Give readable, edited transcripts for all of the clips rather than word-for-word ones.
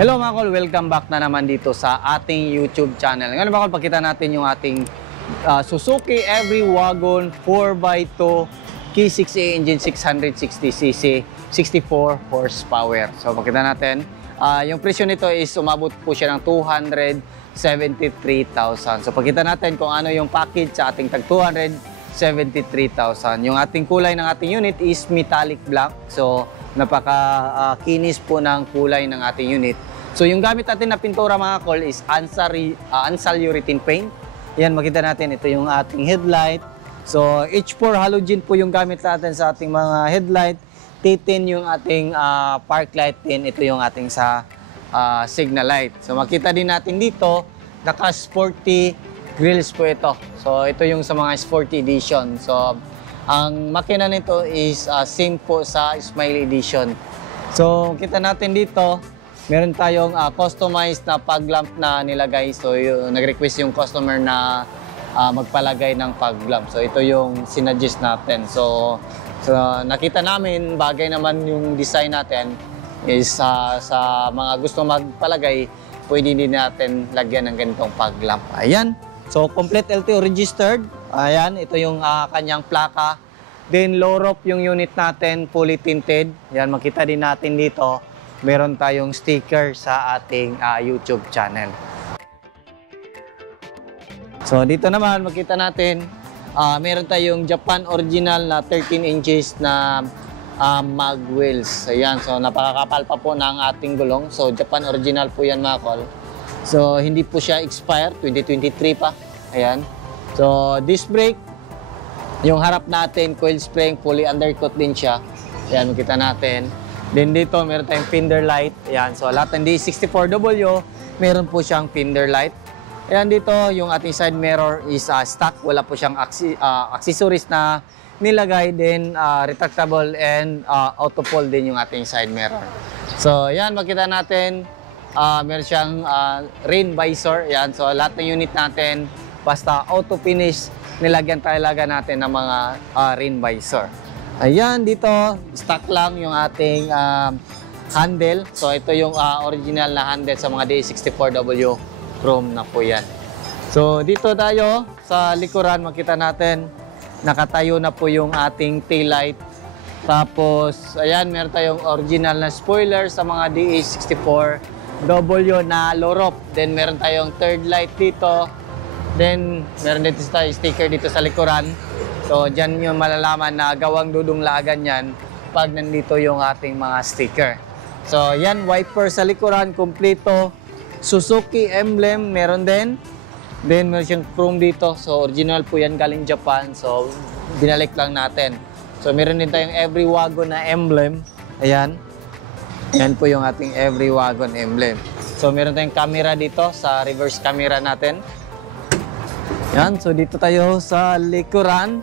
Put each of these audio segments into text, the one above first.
Hello mga kol, welcome back na naman dito sa ating YouTube channel. Ngayon mga kol, pakita natin yung ating Suzuki Every Wagon 4x2 K6A engine 660cc 64 horsepower. So pakita natin, yung presyo nito is umabot po siya ng 273,000. So pakita natin kung ano yung package sa ating tag 273,000. Yung ating kulay ng ating unit is metallic black. So napaka-kinis po ng kulay ng ating unit. So yung gamit natin na pintura mga kol is Ansal urethane paint. Yan, makita natin, ito yung ating headlight. So H4 halogen po yung gamit natin sa ating mga headlight. T10 yung ating park light, din ito yung ating sa signal light. So makita din natin dito, naka-sporty grills po ito. So ito yung sa mga sporty edition. So ang makina nito is same po sa Smile edition. So kita natin dito, meron tayong customized na fog lamp na nilagay. So nag-request yung customer na magpalagay ng fog lamp. So ito yung sinadjust natin. So nakita namin bagay naman yung design natin is sa mga gusto magpalagay, pwede din natin lagyan ng ganitong fog lamp. Ayan. So complete LTO registered. Ayan, ito yung kanyang plaka. Then low roof yung unit natin, fully tinted. Ayan, makita din natin dito, meron tayong sticker sa ating YouTube channel. So dito naman makita natin, meron tayong Japan original na 13 inches na mag wheels. Ayan, so napakakapal pa po ng ating gulong. So Japan original po yan mga kol. So hindi po siya expired, 2023 pa. Ayan. So disc brake, yung harap natin, coil spring, fully undercut din siya. Ayan, makita natin. Then dito, meron tayong fender light. Ayan, so lahat ng D64W, meron po siyang fender light. Ayan, dito, yung ating side mirror is stock. Wala po siyang accessories na nilagay. Then, retractable and auto fold din yung ating side mirror. So, ayan, makita natin, meron siyang rain visor. Ayan, so lahat ng unit natin, basta auto finish, nilagyan talaga natin ng mga rain visor. Ayan, dito, stock lang yung ating handle. So, ito yung original na handle sa mga D64W chrome na po yan. So, dito tayo sa likuran, makita natin, nakatayo na po yung ating taillight. Tapos, ayan, meron tayong original na spoiler sa mga D64W na low roof. Then, meron tayong third light dito. Then, meron dito tayo sticker dito sa likuran. So, dyan yung malalaman na gawang dudong lagan yan pag nandito yung ating mga sticker. So, yan, wiper sa likuran, kompleto. Suzuki emblem, meron din. Then, meron siyang chrome dito. So, original po yan galing Japan. So, binalik lang natin. So, meron din tayong Every Wagon na emblem. Ayan. Yan po yung ating Every Wagon emblem. So, meron tayong camera dito sa reverse camera natin. Yan, so dito tayo sa likuran.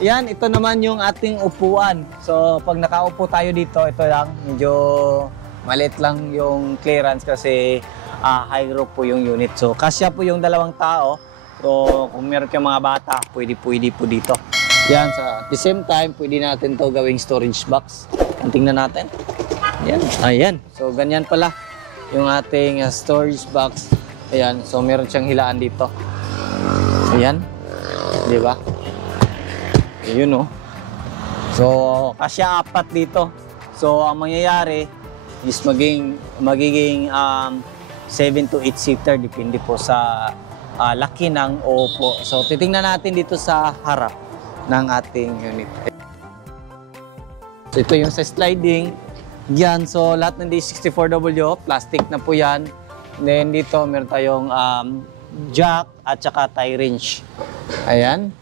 Yan, ito naman yung ating upuan. So, pag nakaupo tayo dito, ito lang, medyo maliit lang yung clearance kasi high roof po yung unit. So, kasya po yung dalawang tao. So, kung meron kayong mga bata, pwede po dito. Yan, so at the same time, pwede natin to gawing storage box. Tingnan natin. Yan, ayan. So, ganyan pala yung ating storage box. Ayan, so meron siyang hilaan dito. Ayan, di ba? Ayun, oh. So, kasya apat dito. So, ang mangyayari is magiging 7 to 8 seater, depende po sa laki ng upo. So, titingnan natin dito sa harap ng ating unit. So, ito yung sa sliding. Yan, so lahat ng D64W, plastic na po yan. And then dito, meron tayong jack at saka tie wrench. Ayan.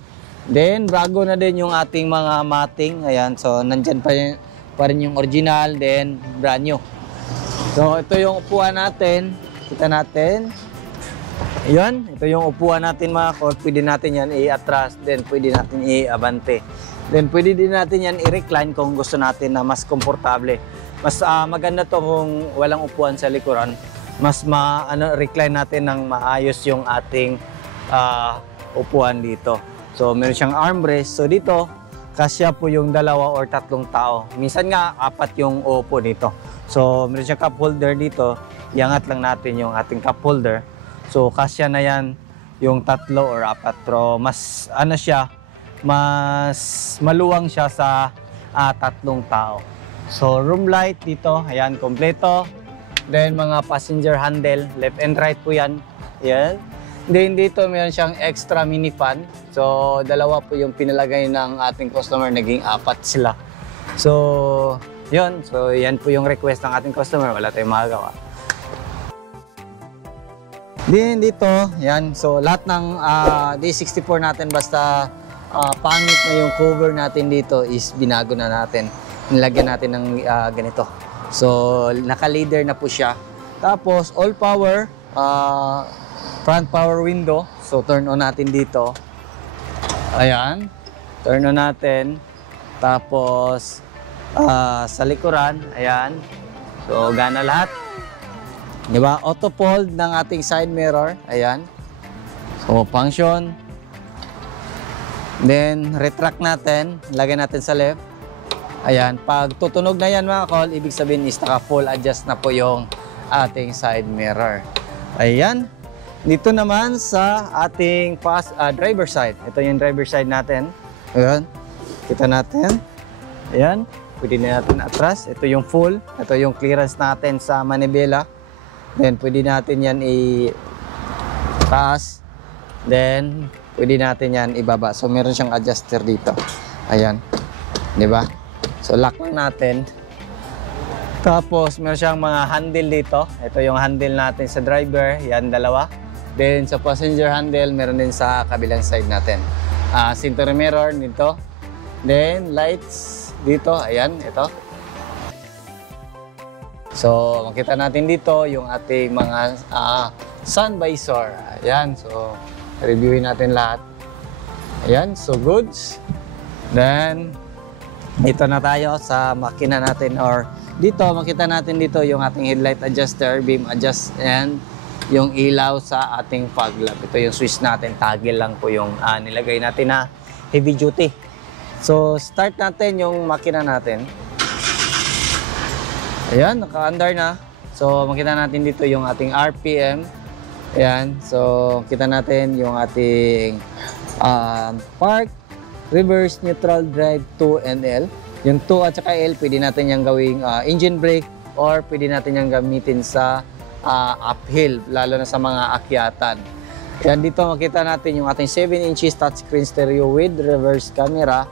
Then, bago na din yung ating mga matting. Ayan. So, nandyan pa rin yung original. Then, brand new. So, ito yung upuan natin. Kita natin. Ayan. Ito yung upuan natin mga kol. Pwede natin yan i-atras. Then, pwede natin i-abante. Then, pwede din natin yan i-recline kung gusto natin na mas komportable. Mas maganda to kung walang upuan sa likuran. Mas recline natin ng maayos yung ating upuan dito. So, meron siyang armrest. So, dito, kasya po yung 2 or 3 tao. Minsan nga, 4 yung upo dito. So, meron siyang cup holder dito. iangat lang natin yung ating cup holder. So kasya na yan yung 3 or 4, pero mas ano siya, mas maluwang siya sa 3 tao. So room light dito, ayan, kompleto. Then mga passenger handle, left and right po yan. Ayan. Then dito meron siyang extra mini fan. So dalawa po yung pinalagay ng ating customer, naging 4 sila. So yun, so yan po yung request ng ating customer, wala tayong magagawa. Then dito, yan, so lahat ng D64 natin, basta pangit na yung cover natin dito, is binago na natin. Nilagyan natin ng ganito. So naka-leader na po siya. Tapos all power, front power window. So turn on natin dito. Ayan, turn on natin. Tapos sa likuran, ayan. So gana lahat. Diba? Auto fold ng ating side mirror. Ayan. So function. Then retract natin. Lagay natin sa left. Ayan. Pag tutunog na yan mga kol, ibig sabihin is naka full adjust na po yung ating side mirror. Ayan. Dito naman sa ating driver side. Ito yung driver side natin. Ayan. Kita natin. Ayan. Pwede na natin atras. Ito yung full. Ito yung clearance natin sa manibela. Then, pwede natin yan i-taas. Then, pwede natin yan ibaba. So, meron siyang adjuster dito. Ayan. Diba? So, lock lang natin. Tapos, meron siyang mga handle dito. Ito yung handle natin sa driver. Yan, dalawa. Then, sa passenger handle, meron din sa kabilang side natin. Center mirror dito. Then, lights dito. Ayan, ito. So, makita natin dito yung ating mga sun visor. Ayan, so, reviewin natin lahat. Ayan, so goods. Then, dito na tayo sa makina natin, or dito, makita natin dito yung ating headlight adjuster, beam adjust, and yung ilaw sa ating fog lamp. Ito yung switch natin, toggle lang po yung nilagay natin na heavy duty. So, start natin yung makina natin. Ayan, naka-under na. So, makita natin dito yung ating RPM. Ayan, so, kita natin yung ating park, reverse, neutral, drive, 2 and L. Yung 2 at saka L, pwede natin yung gawing engine brake, or pwede natin yung gamitin sa uphill, lalo na sa mga akyatan. Ayan, dito makita natin yung ating 7 inches touchscreen stereo with reverse camera.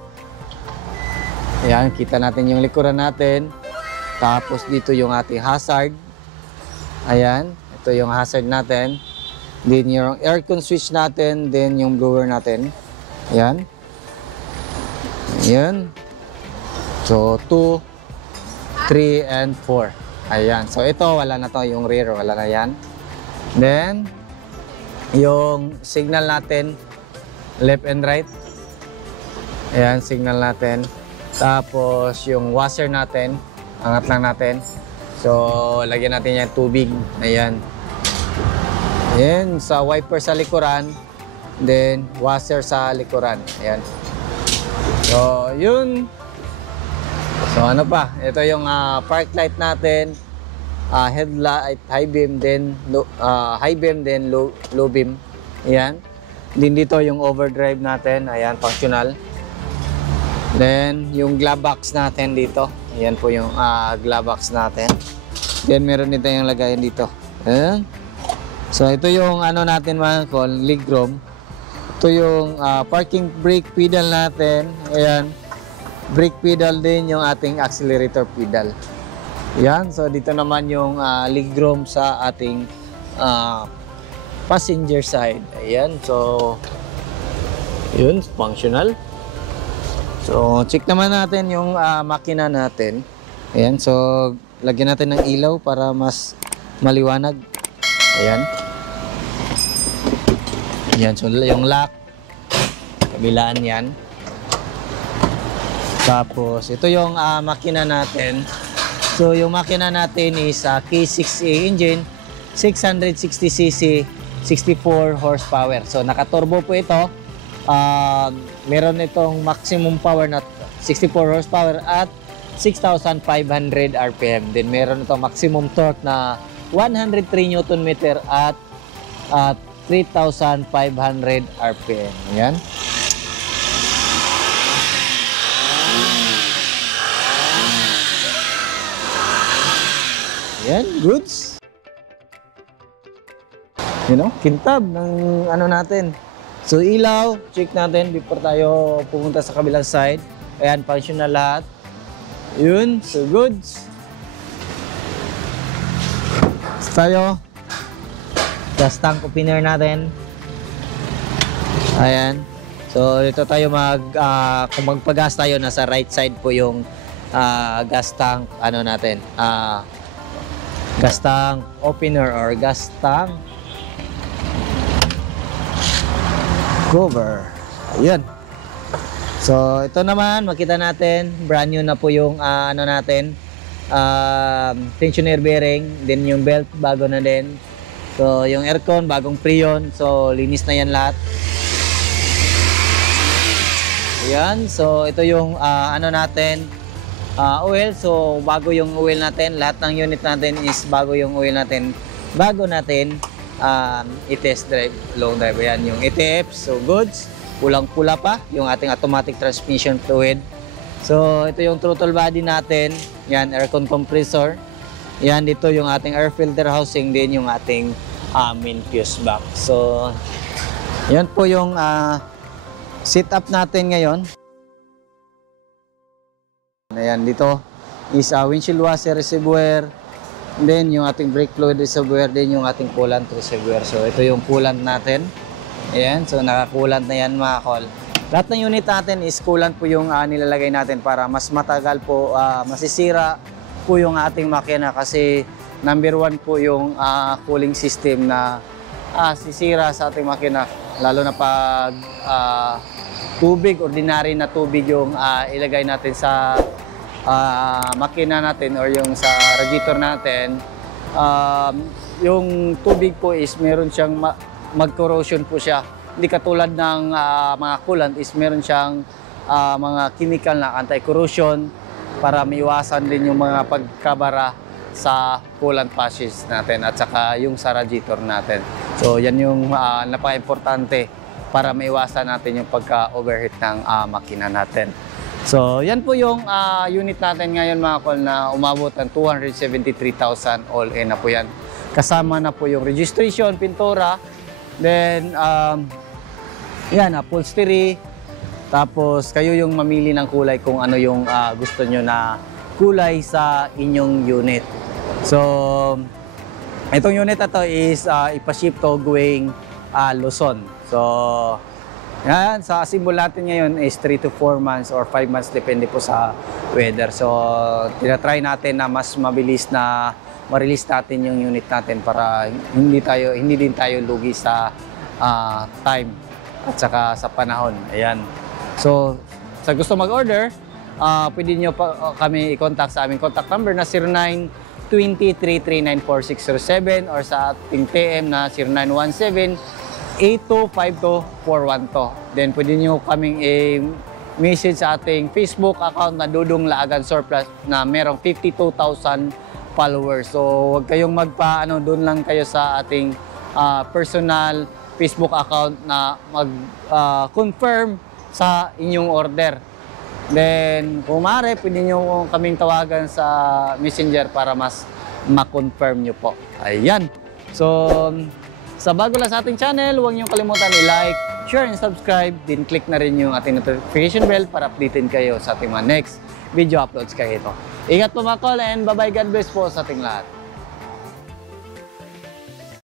Ayan, kita natin yung likuran natin. Tapos dito yung ating hazard. Ayan, ito yung hazard natin. Then yung aircon switch natin, then yung blower natin. Ayan. Ayan. So 2, 3, and 4. Ayan. So ito, wala na to. Yung rear, wala na yan. Then, yung signal natin, left and right. Ayan, signal natin. Tapos yung washer natin, angat lang natin. So, lagyan natin yan tubig. Ayan. Ayan, sa wiper sa likuran. Then, washer sa likuran. Ayan. So, yun. So, ano pa? Ito yung park light natin. Headlight, high beam, then low beam. Ayan. Din dito yung overdrive natin. Ayan, functional. Then, yung glove box natin dito. Ayan po yung glove box natin. Then, meron dito yung lagayan dito. Ayan. So, ito yung ano natin mga kol, legroom. Ito yung parking brake pedal natin. Ayan. Brake pedal din yung ating accelerator pedal. Ayan. So, dito naman yung legroom sa ating passenger side. Ayan. So, yun, functional. So, check naman natin yung makina natin. Ayan, so, lagyan natin ng ilaw para mas maliwanag. Ayan. Ayan, so yung lock. Kabilaan yan. Tapos, ito yung makina natin. So, yung makina natin is K6A engine, 660cc, 64 horsepower. So, naka-turbo po ito. Meron itong maximum power na 64 horsepower at 6,500 RPM. Then meron itong maximum torque na 103 Newton meter at 3,500 RPM. Yan. Yan, goods. Kintab ng ano natin. So ilaw, check natin before tayo pumunta sa kabilang side. Ayan, functional lahat. Yun, so goods. Tayo. Gas tank opener natin. Ayan. So dito tayo kung magpagas tayo, nasa right side po yung gas tank natin. Gas tank opener or gas tank cover. Ayan. So ito naman, makita natin brand new na po yung natin, tension air bearing, then yung belt bago na din. So yung aircon bagong pre-on, so linis na yan lahat. Ayan. So ito yung natin, oil. So bago yung oil natin, lahat ng unit natin is bago yung oil natin, bago natin i-test drive, long drive. Ayan yung ETF, so goods. Pulang-pula pa yung ating automatic transmission fluid. So ito yung throttle body natin, yan, aircon compressor. Yan, dito yung ating air filter housing, din yung ating main fuse box. So yan po yung setup natin ngayon. Ayan, dito is windshield washer reservoir, then yung ating brake fluid reservoir, then yung ating coolant reservoir. So ito yung coolant natin. Ayan, so naka-coolant na yan mga kol. Lahat ng unit natin is coolant po yung nilalagay natin para mas matagal po, masisira po yung ating makina kasi number 1 po yung cooling system na sisira sa ating makina, lalo na pag tubig, ordinary na tubig yung ilagay natin sa makina natin or yung sa radiator natin. Yung tubig po is meron siyang mag-corrosion po siya. Hindi katulad ng mga coolant is meron siyang mga chemical na anti-corrosion para maiwasan din yung mga pagkabara sa coolant passage natin at saka yung sa radiator natin. So yan yung napaka-importante para maiwasan natin yung pagka-overheat ng makina natin. So yan po yung unit natin ngayon mga kol, na umabot ng 273,000 all in na po yan. Kasama na po yung registration, pintura, then yan, upholstery. Tapos kayo yung mamili ng kulay kung ano yung gusto nyo na kulay sa inyong unit. So itong unit na to is ipaship to going Luzon. So yan, sa assemble natin ngayon is 3 to 4 months or 5 months, depende po sa weather. So tinatry natin na mas mabilis na ma-release natin yung unit natin para hindi din tayo lugi sa time at saka sa panahon. Ayan. So sa gusto mag-order, pwede nyo pa kami i-contact sa aming contact number na 0923394607 or sa ating TM na 0917-8252-412. Then pwede nyo kaming i-message sa ating Facebook account na Dudong Laagan Surplus na merong 52,000 followers. So huwag kayong doon lang kayo sa ating personal Facebook account na mag-confirm sa inyong order. Then kung maaari, pwede nyo kaming tawagan sa Messenger para mas ma-confirm nyo po. Ayan. So sa bago lang sa ating channel, huwag nyo kalimutan i-like, share, and subscribe. Then click na rin yung ating notification bell para updatein kayo sa ating mga next video uploads kayo ito. Ingat po mga kol, and bye-bye, God bless po sa ating lahat.